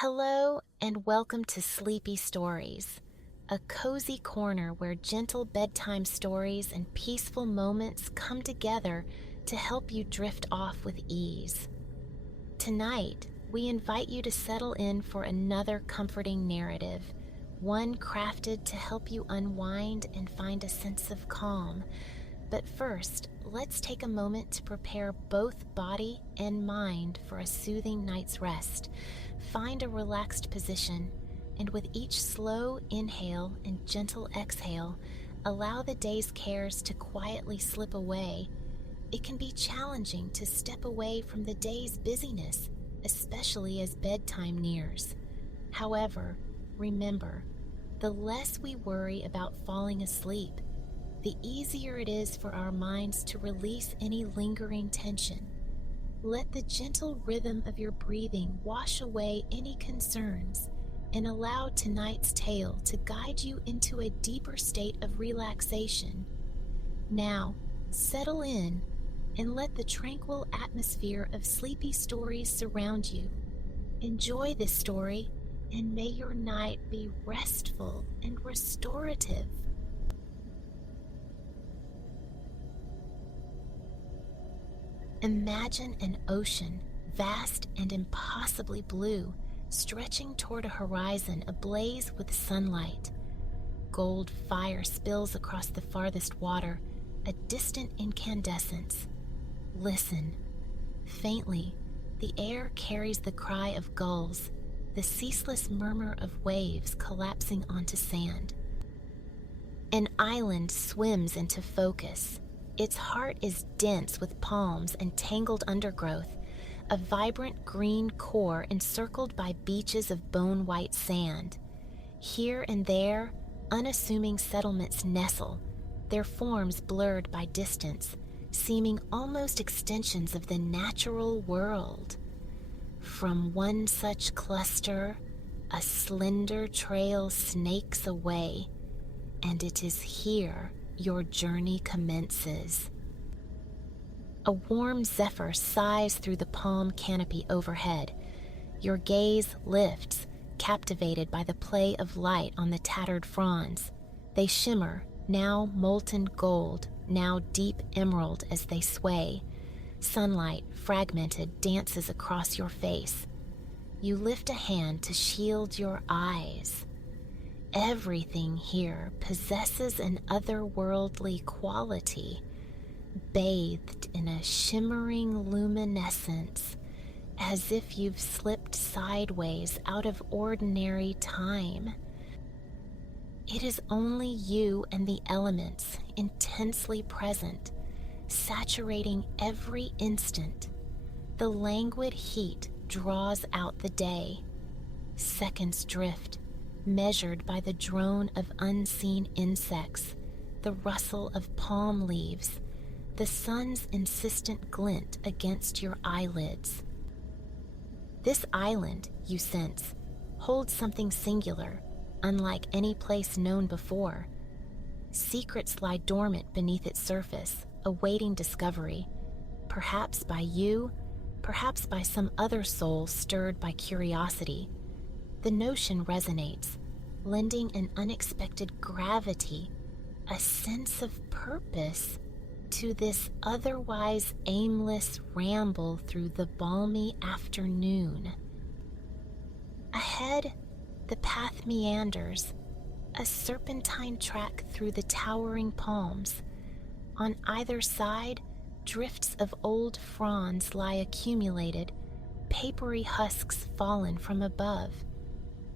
Hello and welcome to Sleepy Stories, a cozy corner where gentle bedtime stories and peaceful moments come together to help you drift off with ease. Tonight, we invite you to settle in for another comforting narrative, one crafted to help you unwind and find a sense of calm. But first, let's take a moment to prepare both body and mind for a soothing night's rest. Find a relaxed position, and with each slow inhale and gentle exhale, allow the day's cares to quietly slip away. It can be challenging to step away from the day's busyness, especially as bedtime nears. However, remember, the less we worry about falling asleep, the easier it is for our minds to release any lingering tension. Let the gentle rhythm of your breathing wash away any concerns and allow tonight's tale to guide you into a deeper state of relaxation. Now, settle in and let the tranquil atmosphere of sleepy stories surround you. Enjoy this story, and may your night be restful and restorative. Imagine an ocean, vast and impossibly blue, stretching toward a horizon ablaze with sunlight. Gold fire spills across the farthest water, a distant incandescence. Listen. Faintly, the air carries the cry of gulls, the ceaseless murmur of waves collapsing onto sand. An island swims into focus. Its heart is dense with palms and tangled undergrowth, a vibrant green core encircled by beaches of bone-white sand. Here and there, unassuming settlements nestle, their forms blurred by distance, seeming almost extensions of the natural world. From one such cluster, a slender trail snakes away, and it is here your journey commences. A warm zephyr sighs through the palm canopy overhead. Your gaze lifts, captivated by the play of light on the tattered fronds. They shimmer, now molten gold, now deep emerald as they sway. Sunlight, fragmented, dances across your face. You lift a hand to shield your eyes. Everything here possesses an otherworldly quality, bathed in a shimmering luminescence, as if you've slipped sideways out of ordinary time. It is only you and the elements, intensely present, saturating every instant. The languid heat draws out the day. Seconds drift, measured by the drone of unseen insects, the rustle of palm leaves, the sun's insistent glint against your eyelids. This island, you sense, holds something singular, unlike any place known before. Secrets lie dormant beneath its surface, awaiting discovery, perhaps by you, perhaps by some other soul stirred by curiosity. The notion resonates, lending an unexpected gravity, a sense of purpose to this otherwise aimless ramble through the balmy afternoon. Ahead, the path meanders, a serpentine track through the towering palms. On either side, drifts of old fronds lie accumulated, papery husks fallen from above.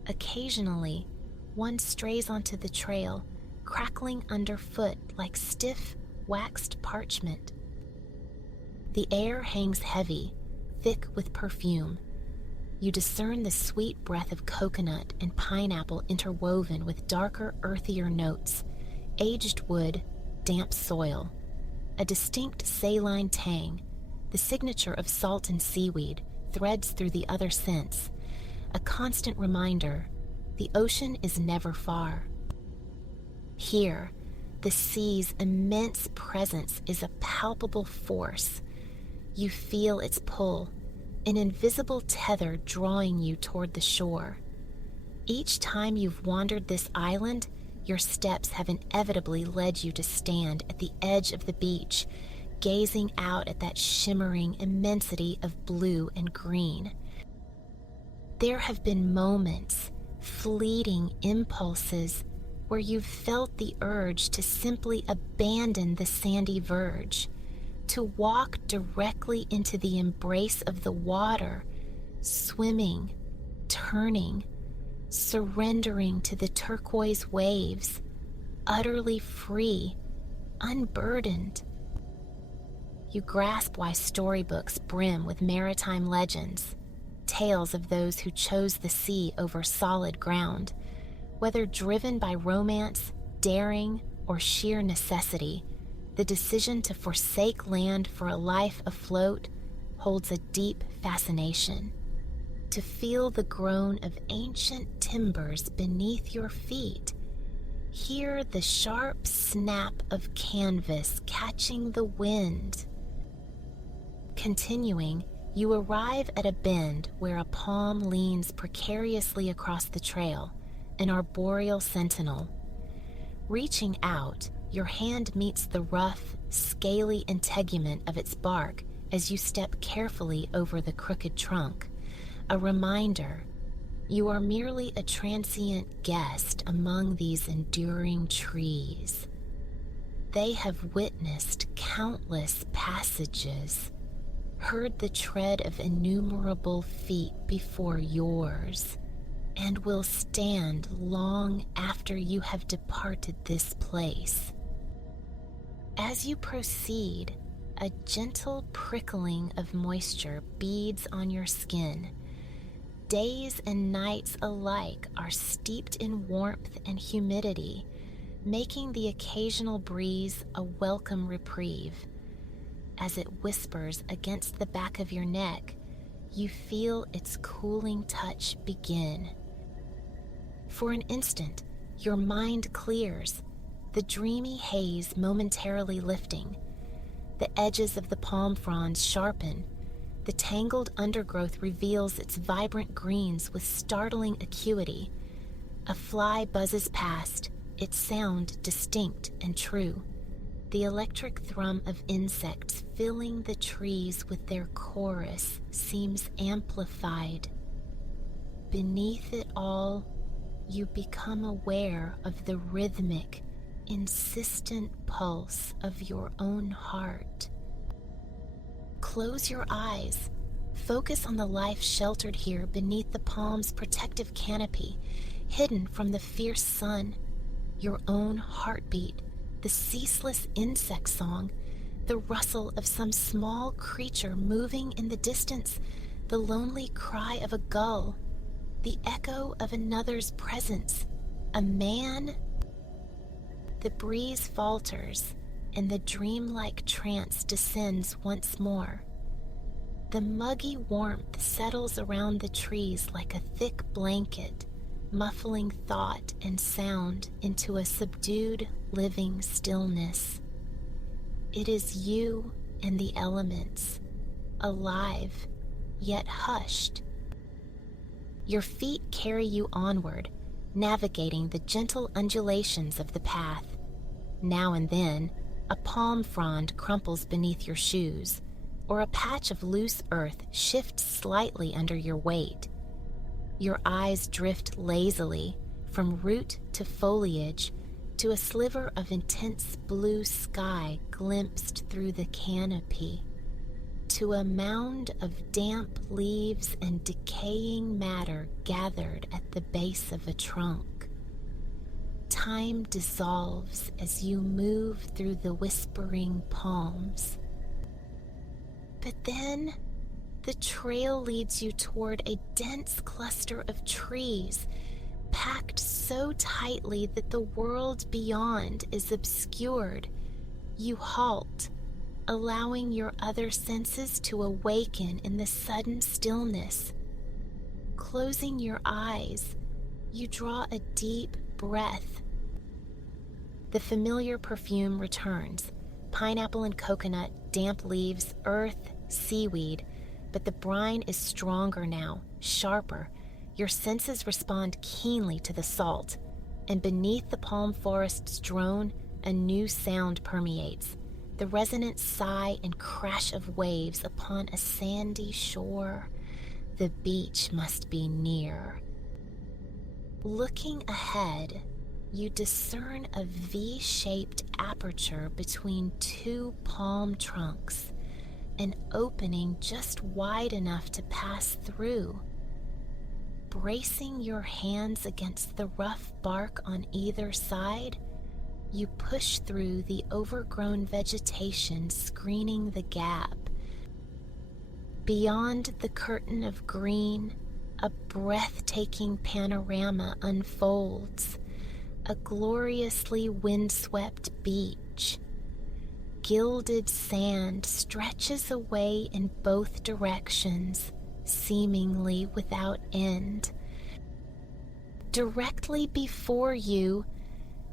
Occasionally, one strays onto the trail, crackling underfoot like stiff, waxed parchment. The air hangs heavy, thick with perfume. You discern the sweet breath of coconut and pineapple interwoven with darker, earthier notes, aged wood, damp soil. A distinct saline tang, the signature of salt and seaweed, threads through the other scents. A constant reminder, the ocean is never far. Here, the sea's immense presence is a palpable force. You feel its pull, an invisible tether drawing you toward the shore. Each time you've wandered this island, your steps have inevitably led you to stand at the edge of the beach, gazing out at that shimmering immensity of blue and green. There have been moments, fleeting impulses, where you've felt the urge to simply abandon the sandy verge, to walk directly into the embrace of the water, swimming, turning, surrendering to the turquoise waves, utterly free, unburdened. You grasp why storybooks brim with maritime legends, tales of those who chose the sea over solid ground. Whether driven by romance, daring, or sheer necessity, the decision to forsake land for a life afloat holds a deep fascination. To feel the groan of ancient timbers beneath your feet, hear the sharp snap of canvas catching the wind. Continuing, you arrive at a bend where a palm leans precariously across the trail, an arboreal sentinel. Reaching out, your hand meets the rough, scaly integument of its bark as you step carefully over the crooked trunk, a reminder you are merely a transient guest among these enduring trees. They have witnessed countless passages, heard the tread of innumerable feet before yours, and will stand long after you have departed this place. As you proceed, a gentle prickling of moisture beads on your skin. Days and nights alike are steeped in warmth and humidity, making the occasional breeze a welcome reprieve. As it whispers against the back of your neck, you feel its cooling touch begin. For an instant, your mind clears, the dreamy haze momentarily lifting. The edges of the palm fronds sharpen. The tangled undergrowth reveals its vibrant greens with startling acuity. A fly buzzes past, its sound distinct and true. The electric thrum of insects filling the trees with their chorus seems amplified. Beneath it all, you become aware of the rhythmic, insistent pulse of your own heart. Close your eyes. Focus on the life sheltered here beneath the palm's protective canopy, hidden from the fierce sun. Your own heartbeat, the ceaseless insect song, the rustle of some small creature moving in the distance, the lonely cry of a gull, the echo of another's presence, a man. The breeze falters, and the dreamlike trance descends once more. The muggy warmth settles around the trees like a thick blanket, muffling thought and sound into a subdued, living stillness. It is you and the elements, alive, yet hushed. Your feet carry you onward, navigating the gentle undulations of the path. Now and then, a palm frond crumples beneath your shoes, or a patch of loose earth shifts slightly under your weight. Your eyes drift lazily from root to foliage to a sliver of intense blue sky glimpsed through the canopy, to a mound of damp leaves and decaying matter gathered at the base of a trunk. Time dissolves as you move through the whispering palms. But then, the trail leads you toward a dense cluster of trees, packed so tightly that the world beyond is obscured. You halt, allowing your other senses to awaken in the sudden stillness. Closing your eyes, you draw a deep breath. The familiar perfume returns: pineapple and coconut, damp leaves, earth, seaweed, but the brine is stronger now, sharper. Your senses respond keenly to the salt, and beneath the palm forest's drone, a new sound permeates, the resonant sigh and crash of waves upon a sandy shore. The beach must be near. Looking ahead, you discern a V-shaped aperture between two palm trunks, an opening just wide enough to pass through. Bracing your hands against the rough bark on either side, you push through the overgrown vegetation screening the gap. Beyond the curtain of green, a breathtaking panorama unfolds, a gloriously windswept beach. Gilded sand stretches away in both directions, seemingly without end. Directly before you,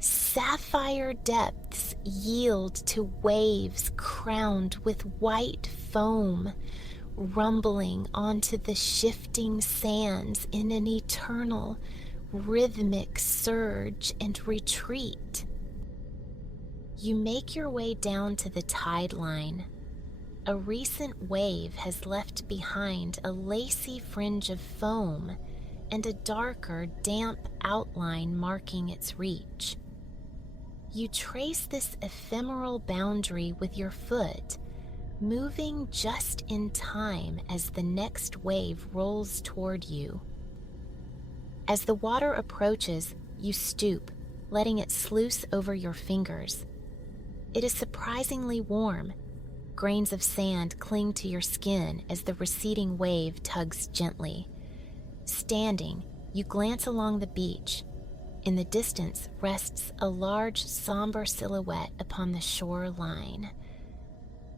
sapphire depths yield to waves crowned with white foam, rumbling onto the shifting sands in an eternal, rhythmic surge and retreat. You make your way down to the tide line. A recent wave has left behind a lacy fringe of foam and a darker, damp outline marking its reach. You trace this ephemeral boundary with your foot, moving just in time as the next wave rolls toward you. As the water approaches, you stoop, letting it sluice over your fingers. It is surprisingly warm. Grains of sand cling to your skin as the receding wave tugs gently. Standing, you glance along the beach. In the distance rests a large, somber silhouette upon the shoreline.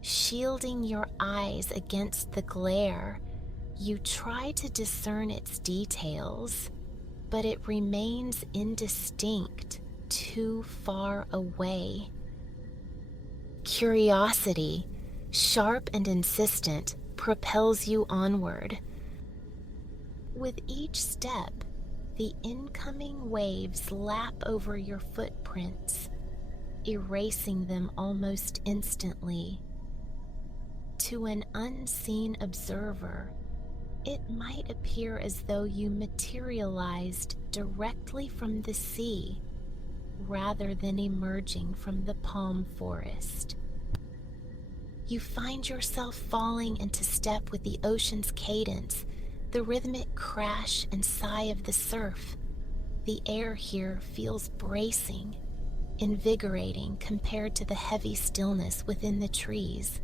Shielding your eyes against the glare, you try to discern its details, but it remains indistinct, too far away. Curiosity, sharp and insistent, propels you onward. With each step, the incoming waves lap over your footprints, erasing them almost instantly. To an unseen observer, it might appear as though you materialized directly from the sea, rather than emerging from the palm forest. You find yourself falling into step with the ocean's cadence, the rhythmic crash and sigh of the surf. The air here feels bracing, invigorating compared to the heavy stillness within the trees.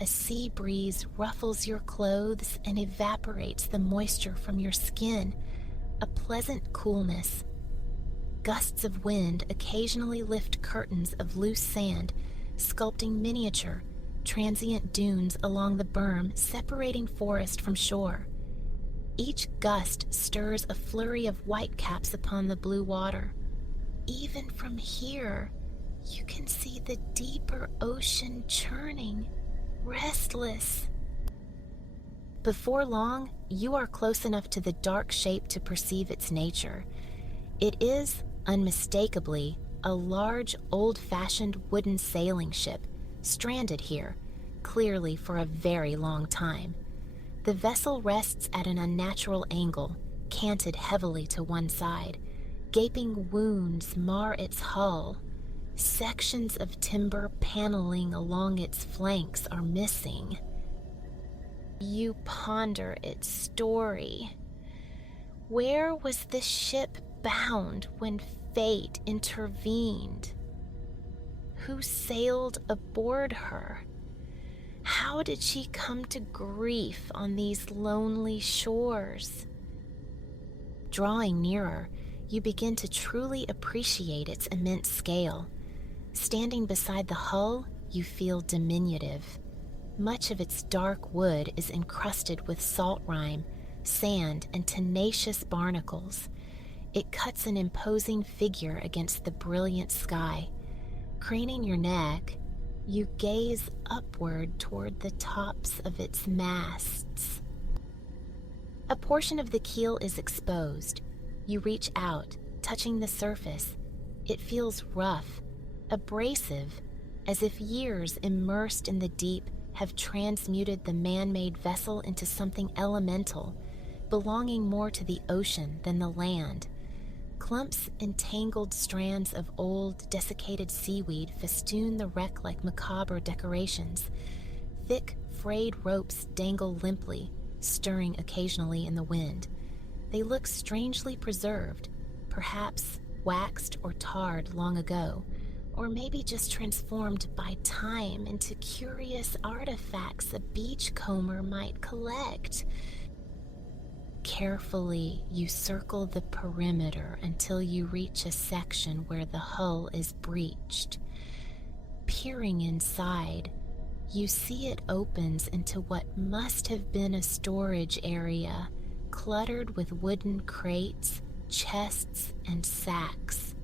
A sea breeze ruffles your clothes and evaporates the moisture from your skin, a pleasant coolness. Gusts of wind occasionally lift curtains of loose sand, sculpting miniature, transient dunes along the berm separating forest from shore. Each gust stirs a flurry of whitecaps upon the blue water. Even from here, you can see the deeper ocean churning, restless. Before long, you are close enough to the dark shape to perceive its nature. It is, unmistakably, a large, old-fashioned wooden sailing ship, stranded here, clearly for a very long time. The vessel rests at an unnatural angle, canted heavily to one side. Gaping wounds mar its hull. Sections of timber paneling along its flanks are missing. You ponder its story. Where was this ship bound when fate intervened? Who sailed aboard her? How did she come to grief on these lonely shores? Drawing nearer, you begin to truly appreciate its immense scale. Standing beside the hull, you feel diminutive. Much of its dark wood is encrusted with salt rime, sand, and tenacious barnacles. It cuts an imposing figure against the brilliant sky. Craning your neck, You gaze upward toward the tops of its masts. A portion of the keel is exposed. You reach out, touching the surface. It feels rough, abrasive, as if years immersed in the deep have transmuted the man-made vessel into something elemental, belonging more to the ocean than the land. Clumps and tangled strands of old, desiccated seaweed festoon the wreck like macabre decorations. Thick, frayed ropes dangle limply, stirring occasionally in the wind. They look strangely preserved, perhaps waxed or tarred long ago, or maybe just transformed by time into curious artifacts a beachcomber might collect. Carefully, you circle the perimeter until you reach a section where the hull is breached. Peering inside, you see it opens into what must have been a storage area, cluttered with wooden crates, chests, and sacks.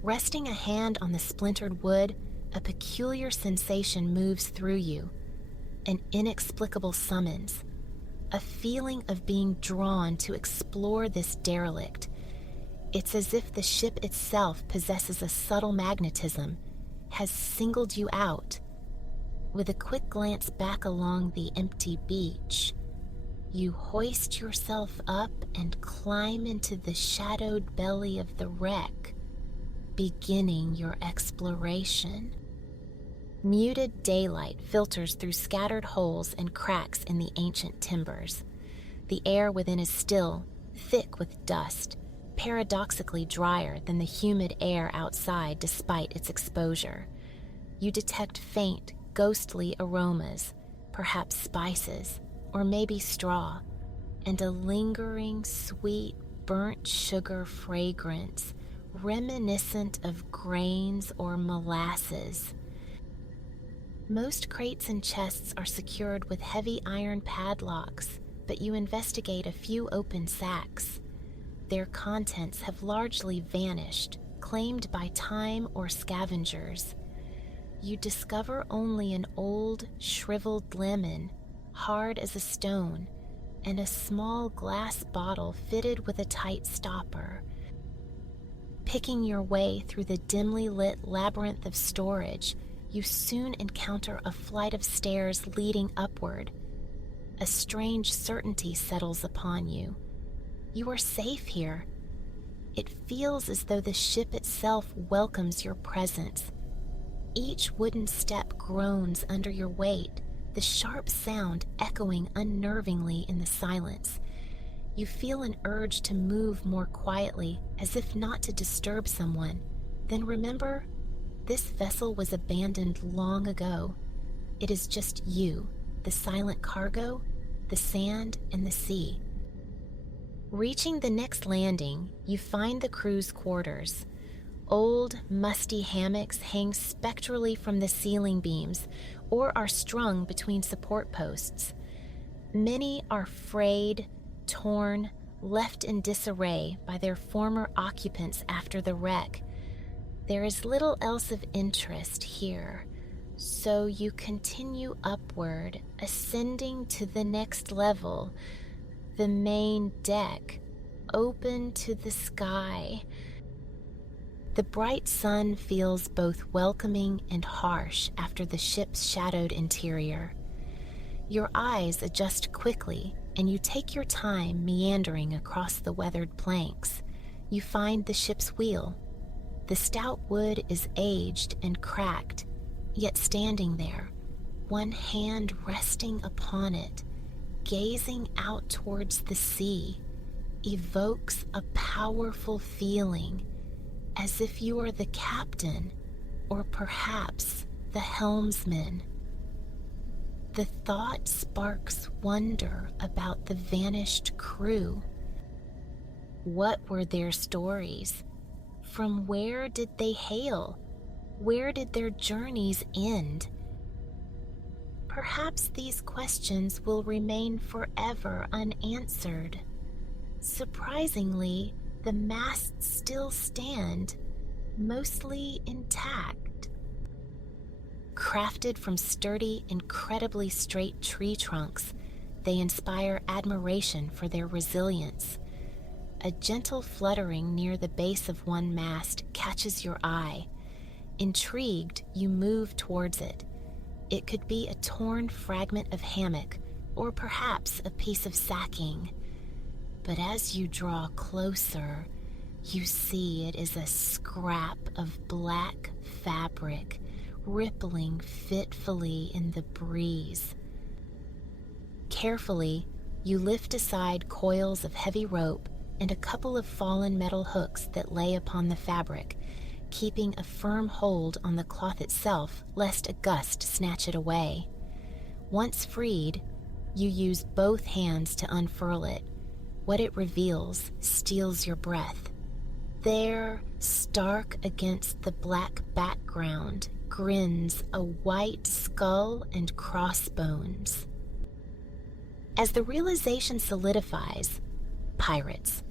Resting a hand on the splintered wood, a peculiar sensation moves through you, an inexplicable summons. A feeling of being drawn to explore this derelict. It's as if the ship itself possesses a subtle magnetism, has singled you out. With a quick glance back along the empty beach, you hoist yourself up and climb into the shadowed belly of the wreck, beginning your exploration. Muted daylight filters through scattered holes and cracks in the ancient timbers. The air within is still, thick with dust, paradoxically drier than the humid air outside despite its exposure. You detect faint, ghostly aromas, perhaps spices, or maybe straw, and a lingering, sweet, burnt sugar fragrance reminiscent of grains or molasses. Most crates and chests are secured with heavy iron padlocks, but you investigate a few open sacks. Their contents have largely vanished, claimed by time or scavengers. You discover only an old, shriveled lemon, hard as a stone, and a small glass bottle fitted with a tight stopper. Picking your way through the dimly lit labyrinth of storage, you soon encounter a flight of stairs leading upward. A strange certainty settles upon you. You are safe here. It feels as though the ship itself welcomes your presence. Each wooden step groans under your weight, the sharp sound echoing unnervingly in the silence. You feel an urge to move more quietly, as if not to disturb someone. Then remember, this vessel was abandoned long ago. It is just you, the silent cargo, the sand, and the sea. Reaching the next landing, you find the crew's quarters. Old, musty hammocks hang spectrally from the ceiling beams or are strung between support posts. Many are frayed, torn, left in disarray by their former occupants after the wreck. There is little else of interest here, so you continue upward, ascending to the next level, the main deck, open to the sky. The bright sun feels both welcoming and harsh after the ship's shadowed interior. Your eyes adjust quickly, and you take your time meandering across the weathered planks. You find the ship's wheel. The stout wood is aged and cracked, yet standing there, one hand resting upon it, gazing out towards the sea, evokes a powerful feeling, as if you are the captain, or perhaps the helmsman. The thought sparks wonder about the vanished crew. What were their stories? From where did they hail? Where did their journeys end? Perhaps these questions will remain forever unanswered. Surprisingly, the masts still stand, mostly intact. Crafted from sturdy, incredibly straight tree trunks, they inspire admiration for their resilience. A gentle fluttering near the base of one mast catches your eye. Intrigued, you move towards it. It could be a torn fragment of hammock, or perhaps a piece of sacking. But as you draw closer, you see it is a scrap of black fabric, rippling fitfully in the breeze. Carefully, you lift aside coils of heavy rope and a couple of fallen metal hooks that lay upon the fabric, keeping a firm hold on the cloth itself lest a gust snatch it away. Once freed, you use both hands to unfurl it. What it reveals steals your breath. There, stark against the black background, grins a white skull and crossbones. As the realization solidifies, pirates.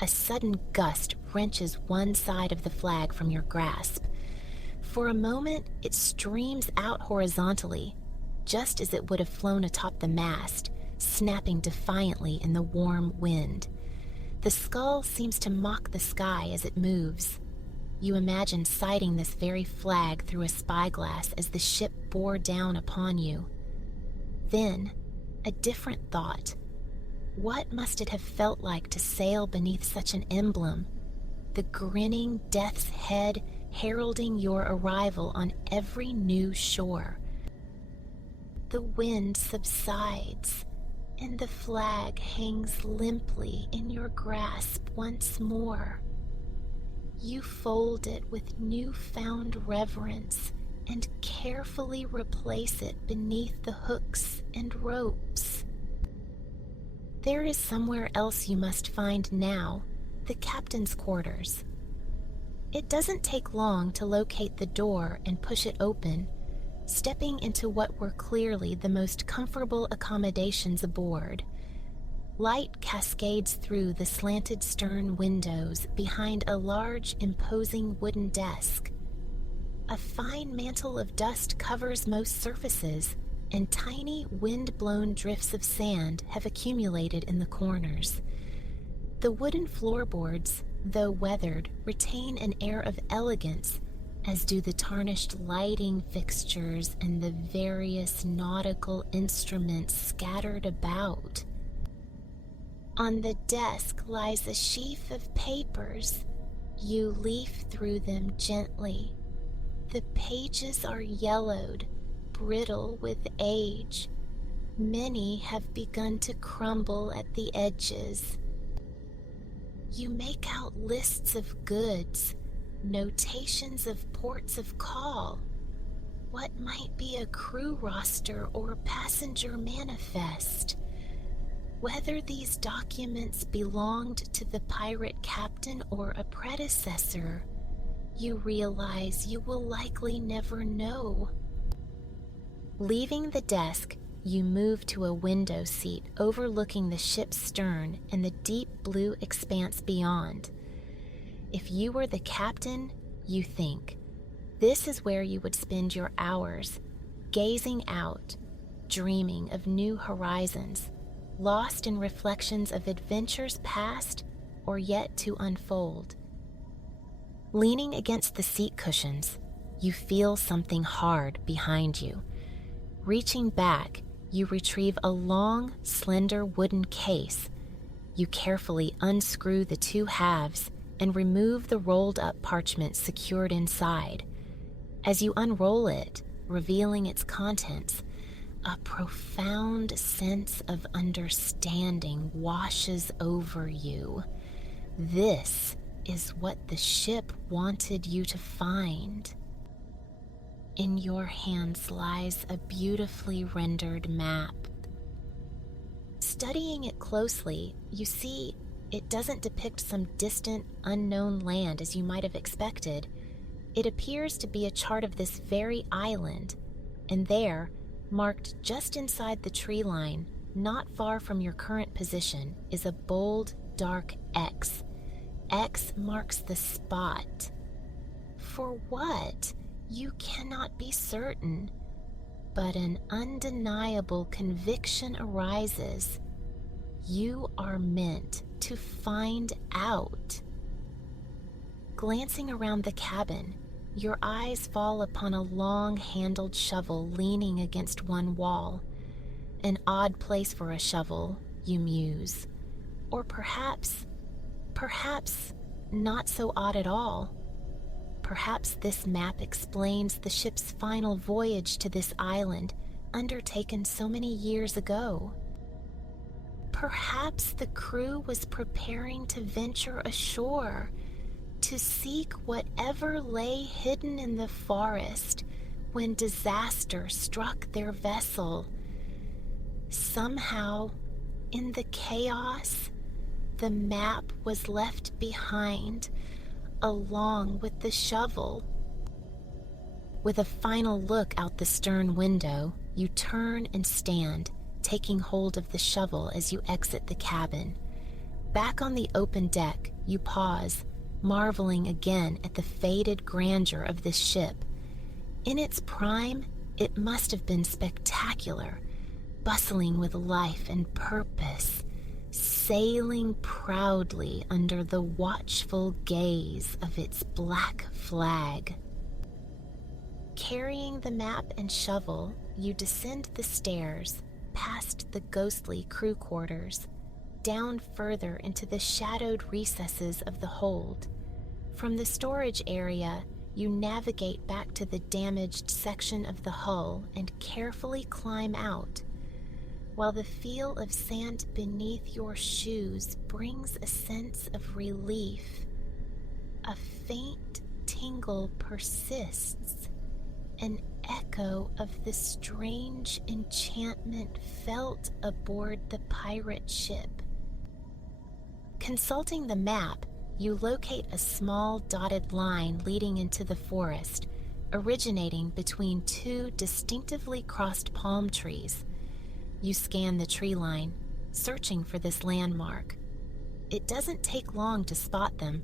A sudden gust wrenches one side of the flag from your grasp. For a moment, it streams out horizontally, just as it would have flown atop the mast, snapping defiantly in the warm wind. The skull seems to mock the sky as it moves. You imagine sighting this very flag through a spyglass as the ship bore down upon you. Then, a different thought. What must it have felt like to sail beneath such an emblem? The grinning death's head heralding your arrival on every new shore. The wind subsides, and the flag hangs limply in your grasp once more. You fold it with newfound reverence and carefully replace it beneath the hooks and ropes. There is somewhere else you must find now, the captain's quarters. It doesn't take long to locate the door and push it open, stepping into what were clearly the most comfortable accommodations aboard. Light cascades through the slanted stern windows behind a large, imposing wooden desk. A fine mantle of dust covers most surfaces, and tiny, wind-blown drifts of sand have accumulated in the corners. The wooden floorboards, though weathered, retain an air of elegance, as do the tarnished lighting fixtures and the various nautical instruments scattered about. On the desk lies a sheaf of papers. You leaf through them gently. The pages are yellowed, brittle with age. Many have begun to crumble at the edges. You make out lists of goods, notations of ports of call. What might be a crew roster or passenger manifest? Whether these documents belonged to the pirate captain or a predecessor, you realize you will likely never know. Leaving the desk, you move to a window seat overlooking the ship's stern and the deep blue expanse beyond. If you were the captain, you think, this is where you would spend your hours, gazing out, dreaming of new horizons, lost in reflections of adventures past or yet to unfold. Leaning against the seat cushions, you feel something hard behind you. Reaching back, you retrieve a long, slender wooden case. You carefully unscrew the two halves and remove the rolled-up parchment secured inside. As you unroll it, revealing its contents, a profound sense of understanding washes over you. This is what the ship wanted you to find. In your hands lies a beautifully rendered map. Studying it closely, you see it doesn't depict some distant, unknown land as you might have expected. It appears to be a chart of this very island, and there, marked just inside the tree line, not far from your current position, is a bold, dark X. X marks the spot. For what? You cannot be certain, but an undeniable conviction arises. You are meant to find out. Glancing around the cabin, your eyes fall upon a long-handled shovel leaning against one wall. An odd place for a shovel, you muse. Or perhaps not so odd at all. Perhaps this map explains the ship's final voyage to this island, undertaken so many years ago. Perhaps the crew was preparing to venture ashore, to seek whatever lay hidden in the forest when disaster struck their vessel. Somehow, in the chaos, the map was left behind, along with the shovel. With a final look out the stern window, you turn and stand, taking hold of the shovel as you exit the cabin. Back on the open deck, you pause, marveling again at the faded grandeur of this ship. In its prime, it must have been spectacular, bustling with life and purpose, sailing proudly under the watchful gaze of its black flag. Carrying the map and shovel, you descend the stairs, past the ghostly crew quarters, down further into the shadowed recesses of the hold. From the storage area, you navigate back to the damaged section of the hull and carefully climb out. While the feel of sand beneath your shoes brings a sense of relief, a faint tingle persists, an echo of the strange enchantment felt aboard the pirate ship. Consulting the map, you locate a small dotted line leading into the forest, originating between two distinctively crossed palm trees. You scan the tree line, searching for this landmark. It doesn't take long to spot them,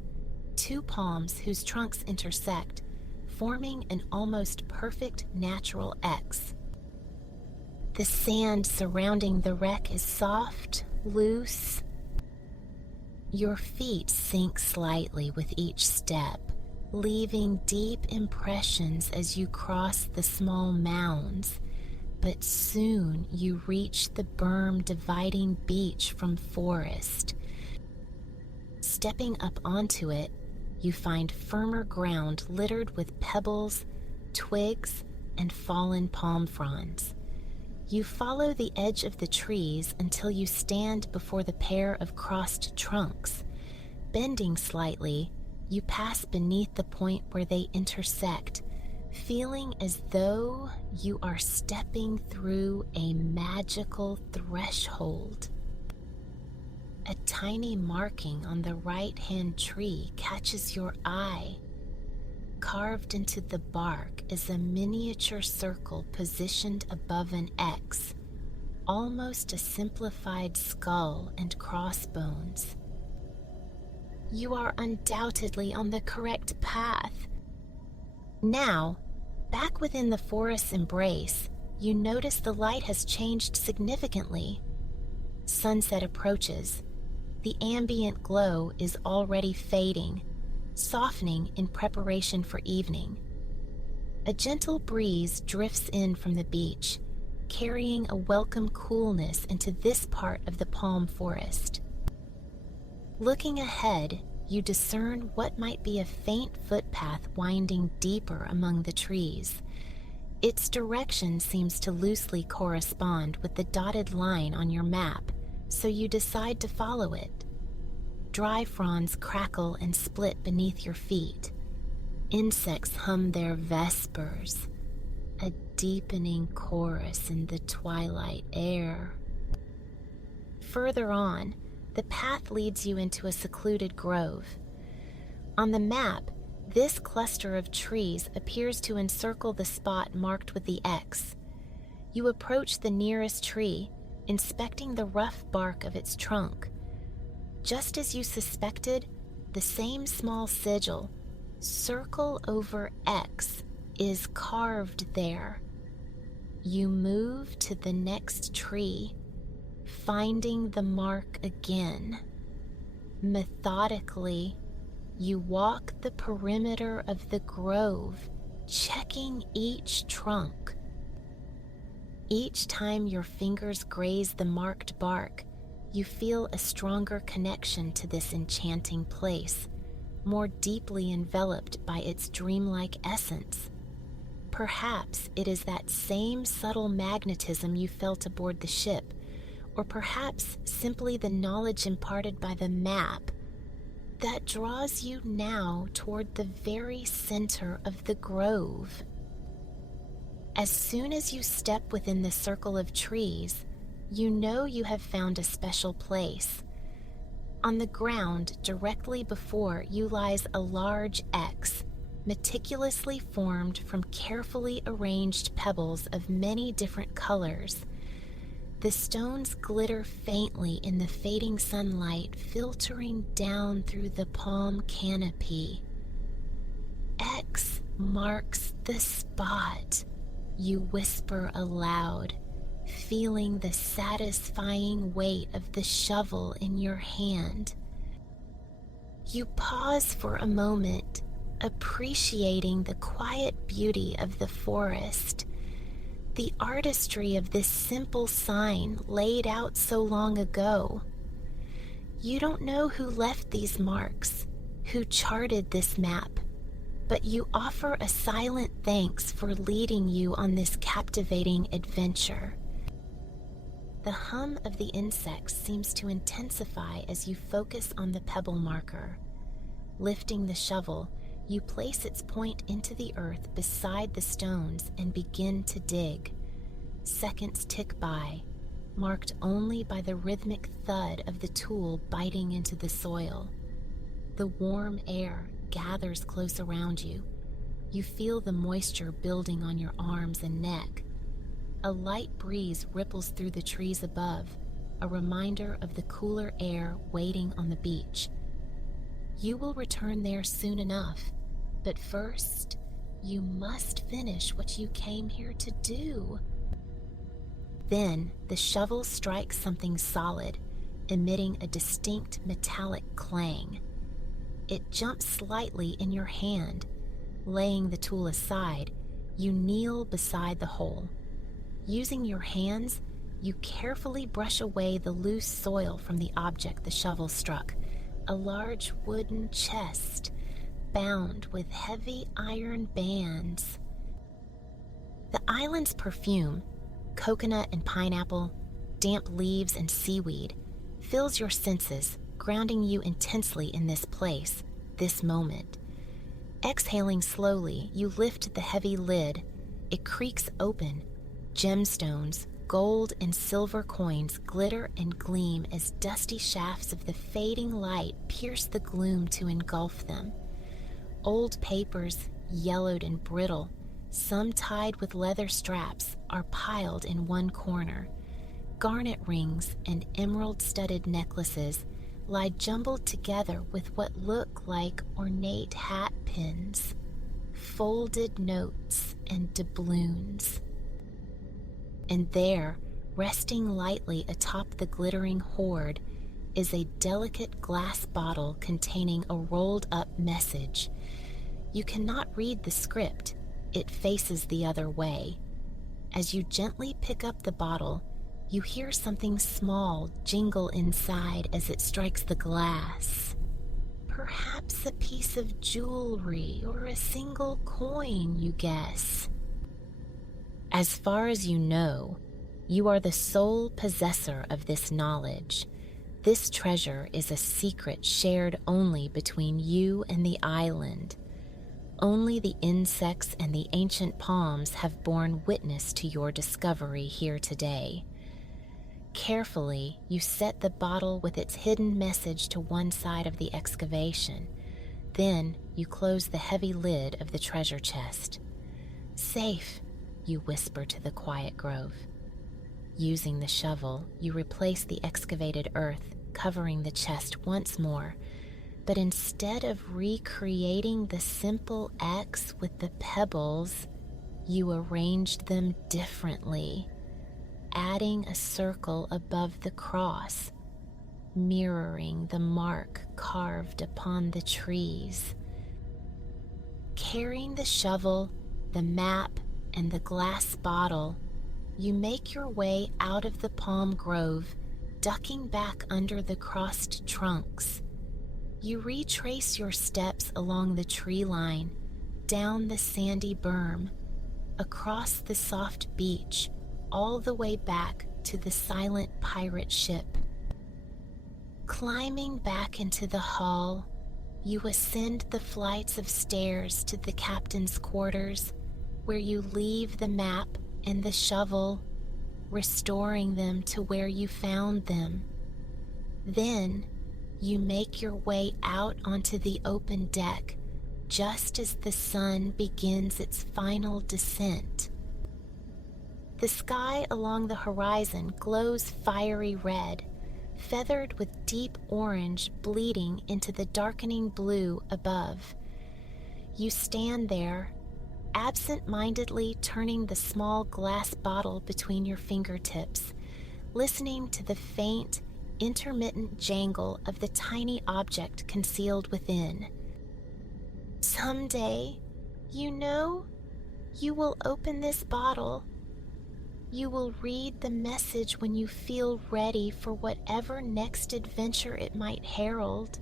two palms whose trunks intersect, forming an almost perfect natural X. The sand surrounding the wreck is soft, loose. Your feet sink slightly with each step, leaving deep impressions as you cross the small mounds. But soon you reach the berm dividing beach from forest. Stepping up onto it, you find firmer ground littered with pebbles, twigs, and fallen palm fronds. You follow the edge of the trees until you stand before the pair of crossed trunks. Bending slightly, you pass beneath the point where they intersect, feeling as though you are stepping through a magical threshold. A tiny marking on the right-hand tree catches your eye. Carved into the bark is a miniature circle positioned above an X, almost a simplified skull and crossbones. You are undoubtedly on the correct path. Now, back within the forest's embrace, you notice the light has changed significantly. Sunset approaches. The ambient glow is already fading, softening in preparation for evening. A gentle breeze drifts in from the beach, carrying a welcome coolness into this part of the palm forest. Looking ahead, you discern what might be a faint footpath winding deeper among the trees. Its direction seems to loosely correspond with the dotted line on your map, so you decide to follow it. Dry fronds crackle and split beneath your feet. Insects hum their vespers, a deepening chorus in the twilight air. Further on, the path leads you into a secluded grove. On the map, this cluster of trees appears to encircle the spot marked with the X. You approach the nearest tree, inspecting the rough bark of its trunk. Just as you suspected, the same small sigil, circle over X, is carved there. You move to the next tree, finding the mark again. Methodically, you walk the perimeter of the grove, checking each trunk. Each time your fingers graze the marked bark, you feel a stronger connection to this enchanting place, more deeply enveloped by its dreamlike essence. Perhaps it is that same subtle magnetism you felt aboard the ship, or perhaps simply the knowledge imparted by the map that draws you now toward the very center of the grove. As soon as you step within the circle of trees, you know you have found a special place. On the ground directly before you lies a large X, meticulously formed from carefully arranged pebbles of many different colors. The stones glitter faintly in the fading sunlight filtering down through the palm canopy. X marks the spot, you whisper aloud, feeling the satisfying weight of the shovel in your hand. You pause for a moment, appreciating the quiet beauty of the forest, the artistry of this simple sign laid out so long ago. You don't know who left these marks, who charted this map, but you offer a silent thanks for leading you on this captivating adventure. The hum of the insects seems to intensify as you focus on the pebble marker. Lifting the shovel, you place its point into the earth beside the stones and begin to dig. Seconds tick by, marked only by the rhythmic thud of the tool biting into the soil. The warm air gathers close around you. You feel the moisture building on your arms and neck. A light breeze ripples through the trees above, a reminder of the cooler air waiting on the beach. You will return there soon enough, but first, you must finish what you came here to do. Then, the shovel strikes something solid, emitting a distinct metallic clang. It jumps slightly in your hand. Laying the tool aside, you kneel beside the hole. Using your hands, you carefully brush away the loose soil from the object the shovel struck, a large wooden chest bound with heavy iron bands. The island's perfume, coconut and pineapple, damp leaves and seaweed, fills your senses, grounding you intensely in this place, this moment. Exhaling slowly, you lift the heavy lid. It creaks open. Gemstones, gold and silver coins glitter and gleam as dusty shafts of the fading light pierce the gloom to engulf them. Old papers, yellowed and brittle, some tied with leather straps, are piled in one corner. Garnet rings and emerald-studded necklaces lie jumbled together with what look like ornate hat pins, folded notes, and doubloons. And there, resting lightly atop the glittering hoard, is a delicate glass bottle containing a rolled-up message. You cannot read the script. It faces the other way. As you gently pick up the bottle, you hear something small jingle inside as it strikes the glass. Perhaps a piece of jewelry or a single coin, you guess. As far as you know, you are the sole possessor of this knowledge. This treasure is a secret shared only between you and the island. Only the insects and the ancient palms have borne witness to your discovery here today. Carefully, you set the bottle with its hidden message to one side of the excavation. Then, you close the heavy lid of the treasure chest. Safe, you whisper to the quiet grove. Using the shovel, you replace the excavated earth, covering the chest once more. But instead of recreating the simple X with the pebbles, you arranged them differently, adding a circle above the cross, mirroring the mark carved upon the trees. Carrying the shovel, the map, and the glass bottle, you make your way out of the palm grove, ducking back under the crossed trunks. You retrace your steps along the tree line, down the sandy berm, across the soft beach, all the way back to the silent pirate ship. Climbing back into the hull, you ascend the flights of stairs to the captain's quarters, where you leave the map and the shovel, restoring them to where you found them. Then, you make your way out onto the open deck just as the sun begins its final descent. The sky along the horizon glows fiery red, feathered with deep orange bleeding into the darkening blue above. You stand there, absent-mindedly turning the small glass bottle between your fingertips, listening to the faint, intermittent jangle of the tiny object concealed within. Someday, you know, you will open this bottle. You will read the message when you feel ready for whatever next adventure it might herald.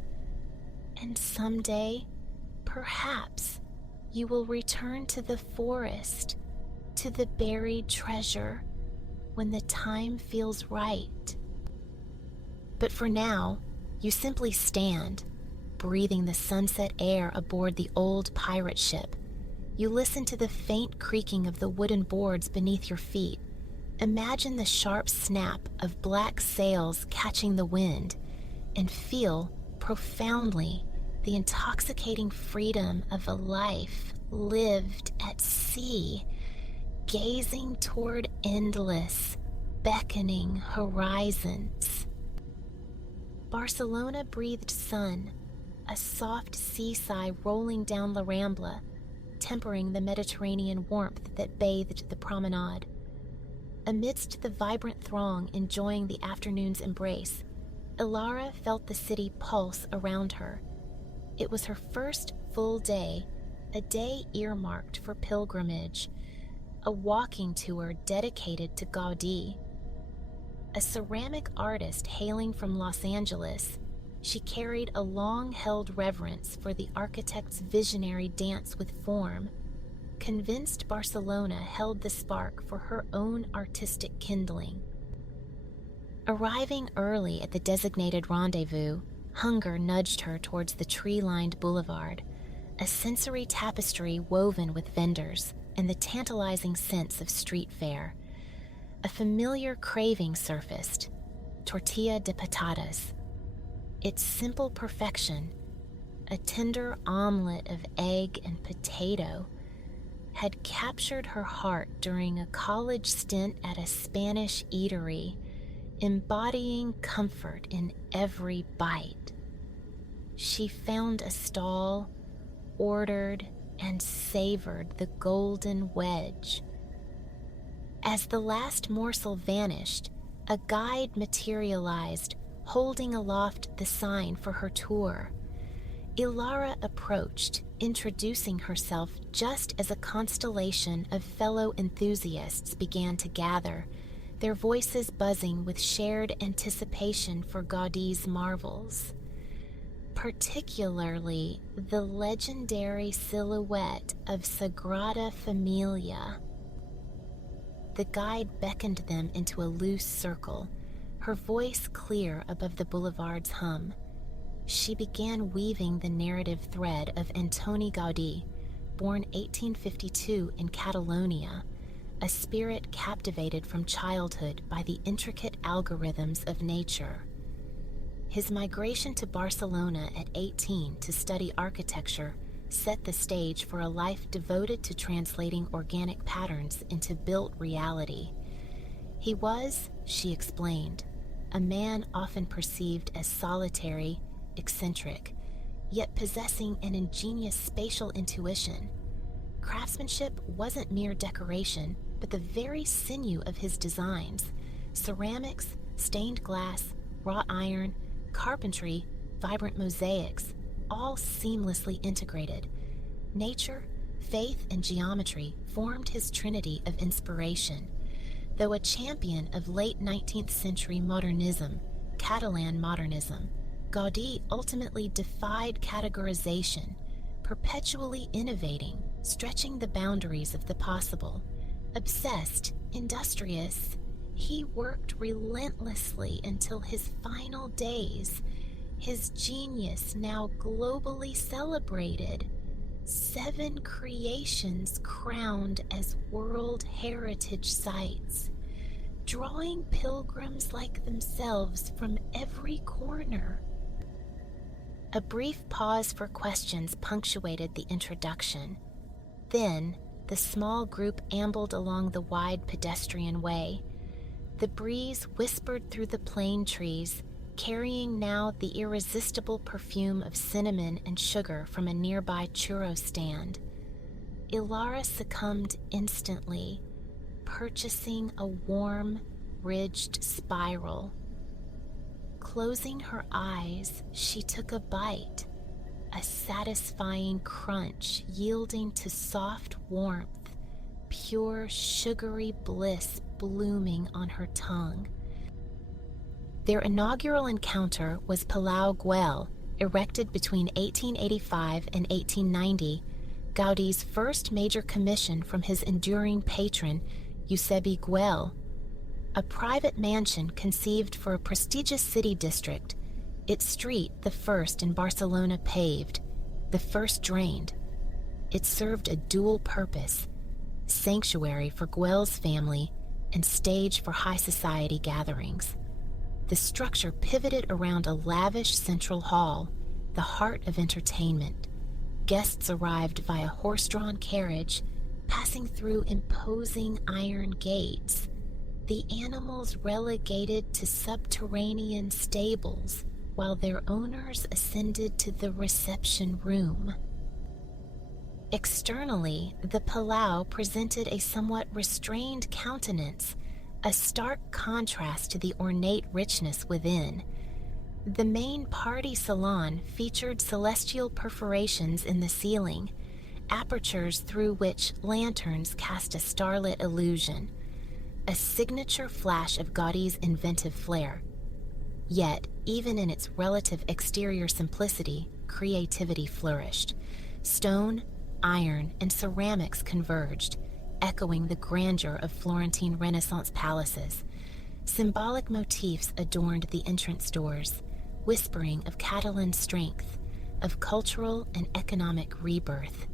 And someday, perhaps, you will return to the forest, to the buried treasure, when the time feels right. But for now, you simply stand, breathing the sunset air aboard the old pirate ship. You listen to the faint creaking of the wooden boards beneath your feet. Imagine the sharp snap of black sails catching the wind, and feel profoundly the intoxicating freedom of a life lived at sea, gazing toward endless, beckoning horizons. Barcelona breathed sun, a soft sea sigh rolling down La Rambla, tempering the Mediterranean warmth that bathed the promenade. Amidst the vibrant throng enjoying the afternoon's embrace, Ilara felt the city pulse around her. It was her first full day, a day earmarked for pilgrimage, a walking tour dedicated to Gaudí. A ceramic artist hailing from Los Angeles, she carried a long-held reverence for the architect's visionary dance with form, convinced Barcelona held the spark for her own artistic kindling. Arriving early at the designated rendezvous, hunger nudged her towards the tree-lined boulevard, a sensory tapestry woven with vendors and the tantalizing sense of street fare. A familiar craving surfaced, tortilla de patatas. Its simple perfection, a tender omelet of egg and potato, had captured her heart during a college stint at a Spanish eatery, embodying comfort in every bite. She found a stall, ordered, and savored the golden wedge. As the last morsel vanished, a guide materialized, holding aloft the sign for her tour. Ilara approached, introducing herself just as a constellation of fellow enthusiasts began to gather, their voices buzzing with shared anticipation for Gaudí's marvels. Particularly the legendary silhouette of Sagrada Familia. The guide beckoned them into a loose circle, her voice clear above the boulevard's hum. She began weaving the narrative thread of Antoni Gaudí, born 1852 in Catalonia, a spirit captivated from childhood by the intricate algorithms of nature. His migration to Barcelona at 18 to study architecture set the stage for a life devoted to translating organic patterns into built reality. He was, she explained, a man often perceived as solitary, eccentric, yet possessing an ingenious spatial intuition. Craftsmanship wasn't mere decoration, but the very sinew of his designs. Ceramics, stained glass, wrought iron, carpentry, vibrant mosaics, all seamlessly integrated. Nature, faith, and geometry formed his trinity of inspiration. Though a champion of late 19th century modernism, Catalan modernism, Gaudí ultimately defied categorization, perpetually innovating, stretching the boundaries of the possible. Obsessed, industrious, he worked relentlessly until his final days, his genius now globally celebrated. 7 creations crowned as World Heritage Sites, drawing pilgrims like themselves from every corner. A brief pause for questions punctuated the introduction. Then, the small group ambled along the wide pedestrian way. The breeze whispered through the plane trees, carrying now the irresistible perfume of cinnamon and sugar from a nearby churro stand. Ilara succumbed instantly, purchasing a warm, ridged spiral. Closing her eyes, she took a bite, a satisfying crunch yielding to soft warmth, pure sugary bliss blooming on her tongue. Their inaugural encounter was Palau Güell, erected between 1885 and 1890, Gaudí's first major commission from his enduring patron, Eusebi Güell. A private mansion conceived for a prestigious city district, its street the first in Barcelona paved, the first drained. It served a dual purpose: sanctuary for Güell's family and stage for high society gatherings. The structure pivoted around a lavish central hall, the heart of entertainment. Guests arrived via horse-drawn carriage, passing through imposing iron gates, the animals relegated to subterranean stables while their owners ascended to the reception room. Externally, the Palau presented a somewhat restrained countenance, a stark contrast to the ornate richness within. The main party salon featured celestial perforations in the ceiling, apertures through which lanterns cast a starlit illusion, a signature flash of Gaudí's inventive flair. Yet, even in its relative exterior simplicity, creativity flourished. Stone, iron, and ceramics converged, echoing the grandeur of Florentine Renaissance palaces. Symbolic motifs adorned the entrance doors, whispering of Catalan strength, of cultural and economic rebirth.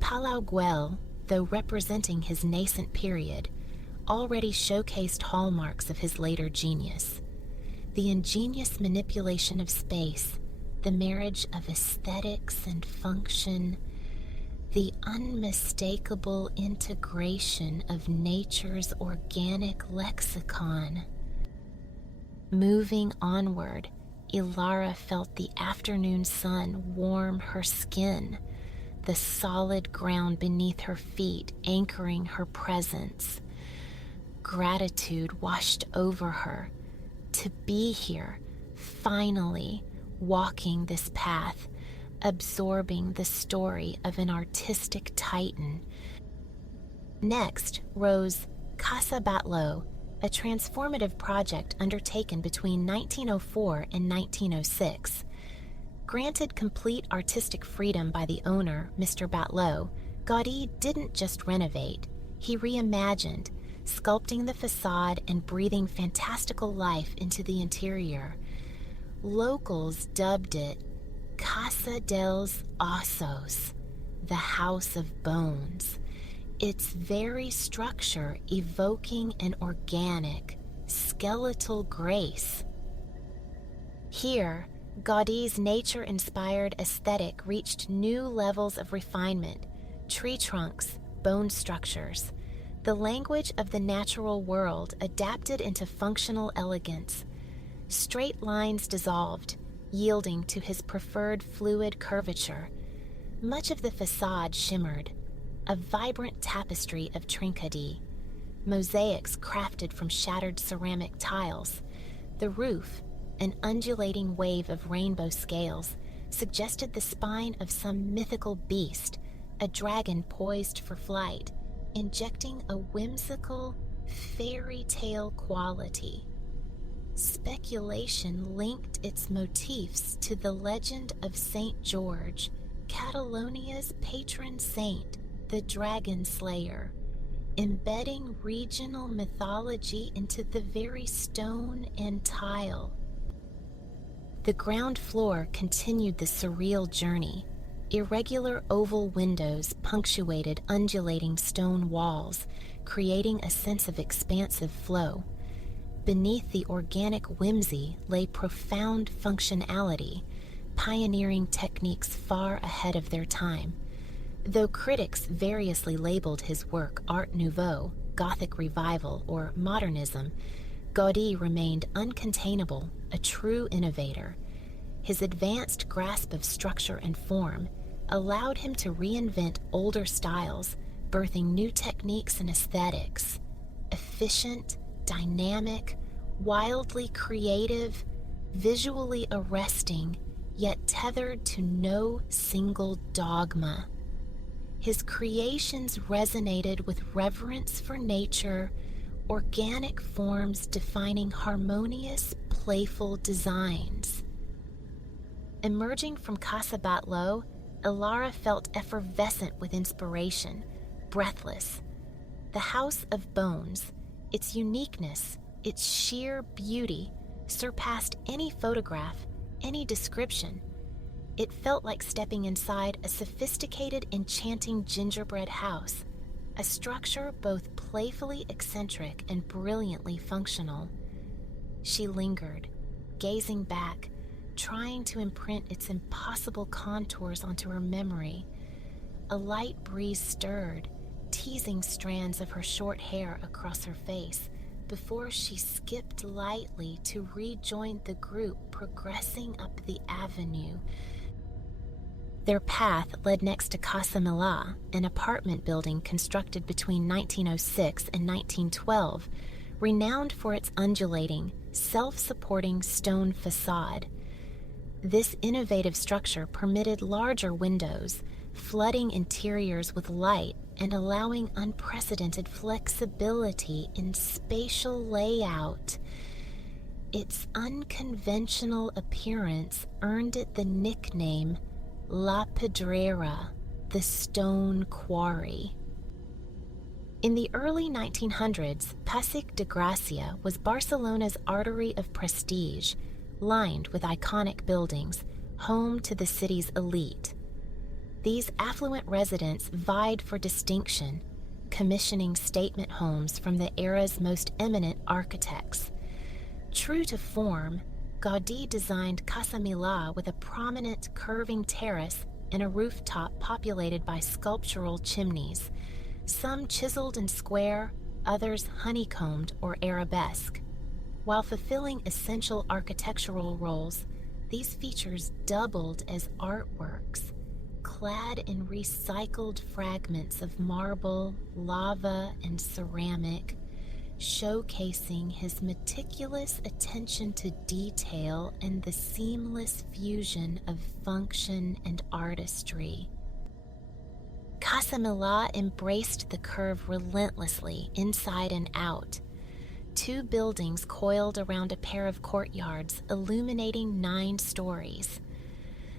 Palau Güell, though representing his nascent period, already showcased hallmarks of his later genius. The ingenious manipulation of space, the marriage of aesthetics and function, the unmistakable integration of nature's organic lexicon. Moving onward, Ilara felt the afternoon sun warm her skin, the solid ground beneath her feet anchoring her presence. Gratitude washed over her to be here, finally walking this path, absorbing the story of an artistic titan. Next rose Casa Batlló, a transformative project undertaken between 1904 and 1906. Granted complete artistic freedom by the owner, Mr. Batlló, Gaudí didn't just renovate, he reimagined, sculpting the facade and breathing fantastical life into the interior. Locals dubbed it Casa dels Ossos, the House of Bones, its very structure evoking an organic, skeletal grace. Here, Gaudí's nature-inspired aesthetic reached new levels of refinement: tree trunks, bone structures, the language of the natural world adapted into functional elegance. Straight lines dissolved, yielding to his preferred fluid curvature. Much of the facade shimmered, a vibrant tapestry of trincadie, mosaics crafted from shattered ceramic tiles. The roof, an undulating wave of rainbow scales, suggested the spine of some mythical beast, a dragon poised for flight, injecting a whimsical, fairy tale quality. Speculation linked its motifs to the legend of Saint George, Catalonia's patron saint, the Dragon Slayer, embedding regional mythology into the very stone and tile. The ground floor continued the surreal journey. Irregular oval windows punctuated undulating stone walls, creating a sense of expansive flow. Beneath the organic whimsy lay profound functionality, pioneering techniques far ahead of their time. Though critics variously labeled his work Art Nouveau, Gothic Revival, or Modernism, Gaudí remained uncontainable, a true innovator. His advanced grasp of structure and form allowed him to reinvent older styles, birthing new techniques and aesthetics. Efficient, dynamic, wildly creative, visually arresting, yet tethered to no single dogma. His creations resonated with reverence for nature, organic forms defining harmonious, playful designs. Emerging from Casa Batlló, Ilara felt effervescent with inspiration, breathless. The House of Bones, its uniqueness, its sheer beauty, surpassed any photograph, any description. It felt like stepping inside a sophisticated, enchanting gingerbread house, a structure both playfully eccentric and brilliantly functional. She lingered, gazing back, trying to imprint its impossible contours onto her memory. A light breeze stirred, teasing strands of her short hair across her face, before she skipped lightly to rejoin the group progressing up the avenue. Their path led next to Casa Milà, an apartment building constructed between 1906 and 1912, renowned for its undulating, self-supporting stone facade. This innovative structure permitted larger windows, flooding interiors with light and allowing unprecedented flexibility in spatial layout. Its unconventional appearance earned it the nickname La Pedrera, the stone quarry. In the early 1900s, Passeig de Gràcia was Barcelona's artery of prestige, lined with iconic buildings, home to the city's elite. These affluent residents vied for distinction, commissioning statement homes from the era's most eminent architects. True to form, Gaudí designed Casa Milà with a prominent curving terrace and a rooftop populated by sculptural chimneys, some chiseled and square, others honeycombed or arabesque. While fulfilling essential architectural roles, these features doubled as artworks, clad in recycled fragments of marble, lava, and ceramic, showcasing his meticulous attention to detail and the seamless fusion of function and artistry. Casa Milà embraced the curve relentlessly, inside and out. Two buildings coiled around a pair of courtyards, illuminating 9 stories.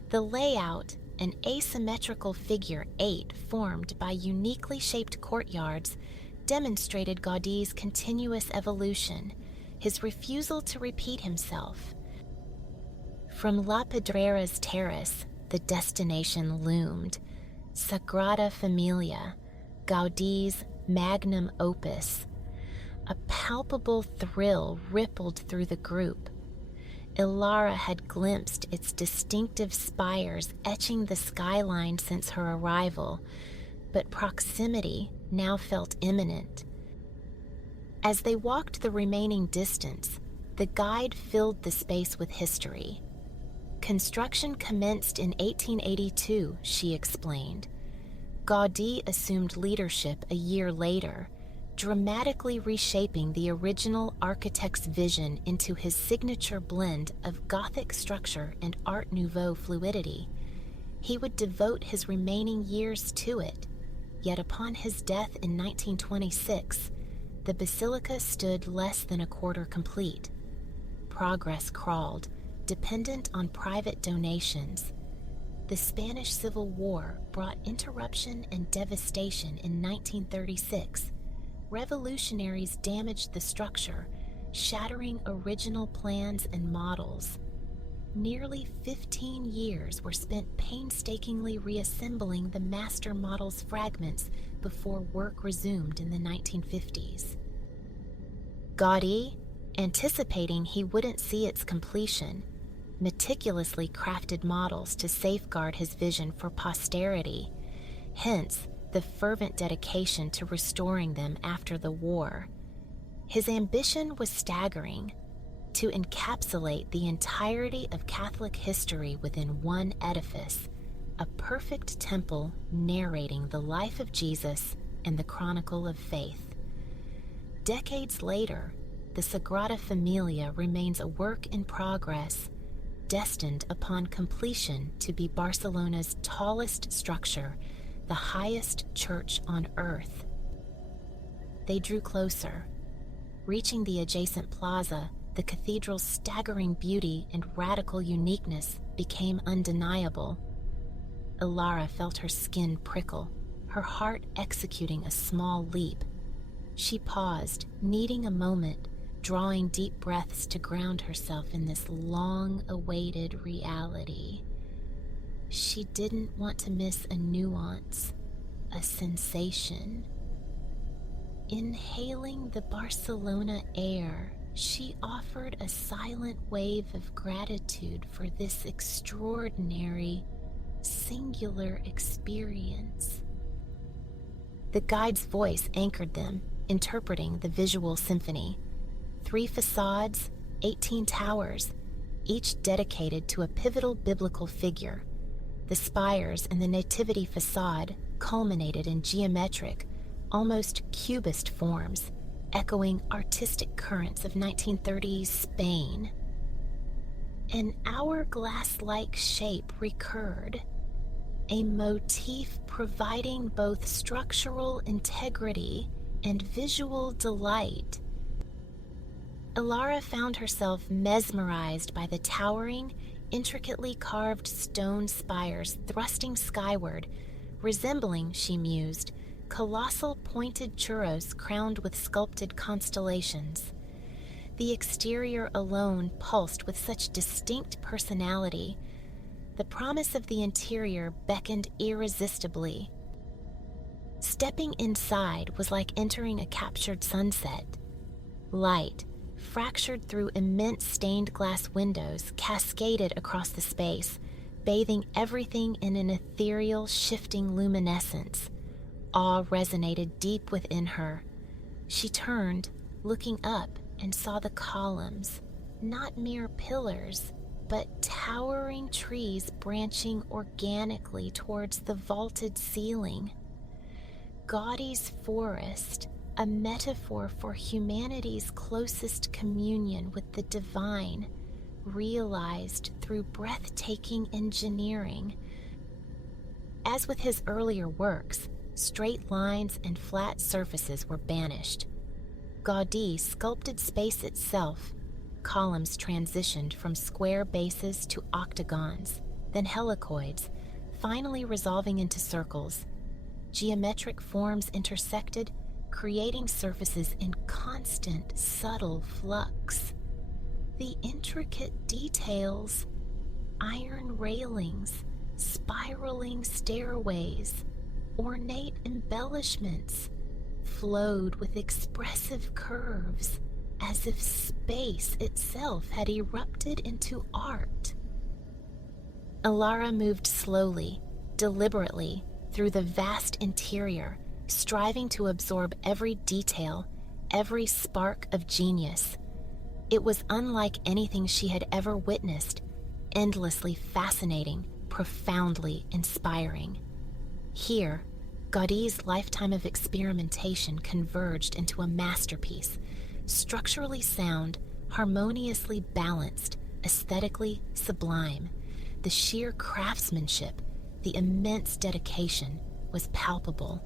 The layout, an asymmetrical figure 8 formed by uniquely shaped courtyards, demonstrated Gaudí's continuous evolution, his refusal to repeat himself. From La Pedrera's terrace, the destination loomed, Sagrada Familia, Gaudí's magnum opus. A palpable thrill rippled through the group. Ilara had glimpsed its distinctive spires etching the skyline since her arrival, but proximity now felt imminent. As they walked the remaining distance, the guide filled the space with history. Construction commenced in 1882, she explained. Gaudí assumed leadership a year later, dramatically reshaping the original architect's vision into his signature blend of Gothic structure and Art Nouveau fluidity. He would devote his remaining years to it, yet upon his death in 1926, the basilica stood less than a quarter complete. Progress crawled, dependent on private donations. The Spanish Civil War brought interruption and devastation in 1936. Revolutionaries damaged the structure, shattering original plans and models. Nearly 15 years were spent painstakingly reassembling the master model's fragments before work resumed in the 1950s. Gaudí, anticipating he wouldn't see its completion, meticulously crafted models to safeguard his vision for posterity, hence the fervent dedication to restoring them after the war. His ambition was staggering: to encapsulate the entirety of Catholic history within one edifice, a perfect temple narrating the life of Jesus and the chronicle of faith. Decades later, the Sagrada Familia remains a work in progress, destined upon completion to be Barcelona's tallest structure, the highest church on earth. They drew closer. Reaching the adjacent plaza, the cathedral's staggering beauty and radical uniqueness became undeniable. Ilara felt her skin prickle, her heart executing a small leap. She paused, needing a moment, drawing deep breaths to ground herself in this long-awaited reality. She didn't want to miss a nuance, a sensation. Inhaling the Barcelona air, she offered a silent wave of gratitude for this extraordinary, singular experience. The guide's voice anchored them, interpreting the visual symphony. 3 facades, 18 towers, each dedicated to a pivotal biblical figure. The spires in the Nativity facade culminated in geometric, almost cubist forms, echoing artistic currents of 1930s Spain. An hourglass-like shape recurred, a motif providing both structural integrity and visual delight. Ilara found herself mesmerized by the towering, intricately carved stone spires thrusting skyward, resembling, she mused, colossal pointed churros crowned with sculpted constellations. The exterior alone pulsed with such distinct personality. The promise of the interior beckoned irresistibly. Stepping inside was like entering a captured sunset. Light, fractured through immense stained glass windows, cascaded across the space, bathing everything in an ethereal, shifting luminescence. Awe resonated deep within her. She turned, looking up, and saw the columns, not mere pillars, but towering trees branching organically towards the vaulted ceiling. Gaudí's forest, a metaphor for humanity's closest communion with the divine, realized through breathtaking engineering. As with his earlier works, straight lines and flat surfaces were banished. Gaudí sculpted space itself. Columns transitioned from square bases to octagons, then helicoids, finally resolving into circles. Geometric forms intersected, creating surfaces in constant, subtle flux. The intricate details, iron railings, spiraling stairways, ornate embellishments, flowed with expressive curves, as if space itself had erupted into art. Ilara moved slowly, deliberately, through the vast interior, striving to absorb every detail, every spark of genius. It was unlike anything she had ever witnessed, endlessly fascinating, profoundly inspiring. Here, Gaudi's lifetime of experimentation converged into a masterpiece, structurally sound, harmoniously balanced, aesthetically sublime. The sheer craftsmanship, the immense dedication was palpable.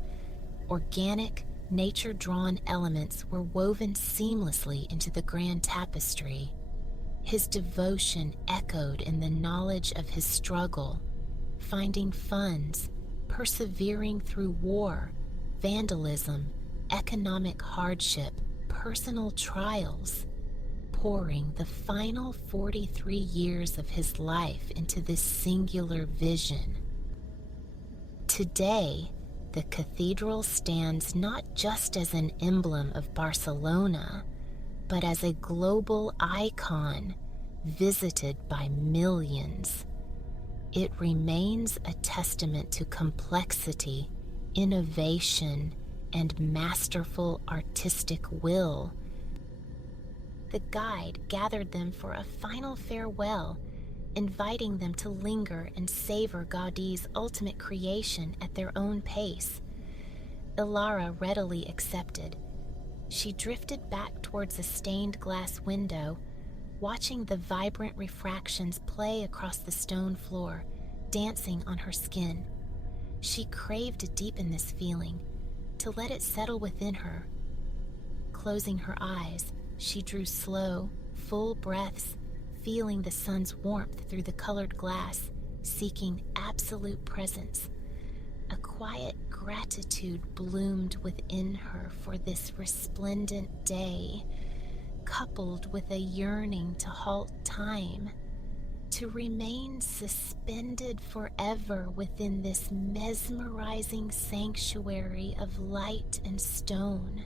Organic, nature-drawn elements were woven seamlessly into the grand tapestry. His devotion echoed in the knowledge of his struggle, finding funds, persevering through war, vandalism, economic hardship, personal trials, pouring the final 43 years of his life into this singular vision. Today, the cathedral stands not just as an emblem of Barcelona, but as a global icon visited by millions. It remains a testament to complexity, innovation, and masterful artistic will. The guide gathered them for a final farewell, inviting them to linger and savor Gaudi's ultimate creation at their own pace. Ilara readily accepted. She drifted back towards a stained glass window, watching the vibrant refractions play across the stone floor, dancing on her skin. She craved to deepen this feeling, to let it settle within her. Closing her eyes, she drew slow, full breaths, feeling the sun's warmth through the colored glass, seeking absolute presence. A quiet gratitude bloomed within her for this resplendent day, coupled with a yearning to halt time, to remain suspended forever within this mesmerizing sanctuary of light and stone,